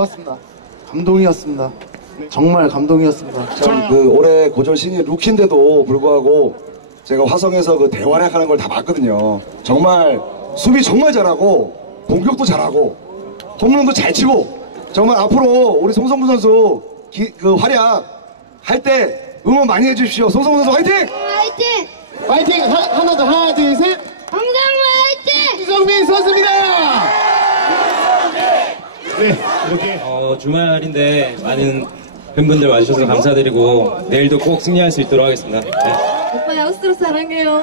좋았습니다. 감동이었습니다. 정말 감동이었습니다. 참그 올해 고졸 신인 루키인데도 불구하고 제가 화성에서 그 대활약 하는 걸 다 봤거든요. 정말 수비 정말 잘하고 공격도 잘하고 홈런도 잘 치고 정말 앞으로 우리 송성문 선수 기- 그 활약 할 때 응원 많이 해주십시오. 송성문 선수 화이팅! 화이팅! 파이팅! 하, 하나 더 하나 둘 셋. 황정무 화이팅! 이성민 선수입니다. 네 이렇게 어, 주말인데 많은 팬분들 와주셔서 감사드리고 내일도 꼭 승리할 수 있도록 하겠습니다. 네. 오빠 야구스로 사랑해요.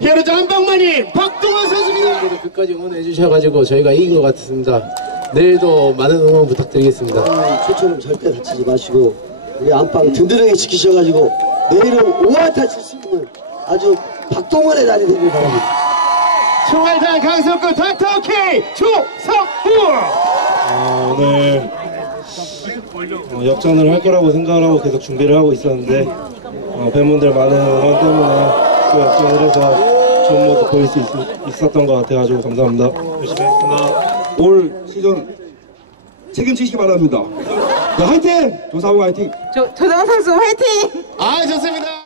히어로즈 한방만이 박동원 선수입니다. 그래도 끝까지 응원해 주셔가지고 저희가 이긴 것 같습니다. 내일도 많은 응원 부탁드리겠습니다. 초처럼 절대 다치지 마시고 우리 안방 든든하게 지키셔가지고 내일은 5안타 칠수 있는 아주 박동원의 날이 되길 바랍니다. 총알단 강석구 닥터키 조성우. 아, 오늘 어, 역전을 할 거라고 생각을 하고 계속 준비를 하고 있었는데 어, 팬분들 많은 응원 때문에 또 역전을 해서 좋은 모습 보일 수 있, 있었던 것 같아가지고 감사합니다. 열심히 하겠습니다. 올 시즌 책임지시기 바랍니다. 네, 화이팅! 조사무 화이팅! 조, 조정 선수 화이팅! 아 좋습니다.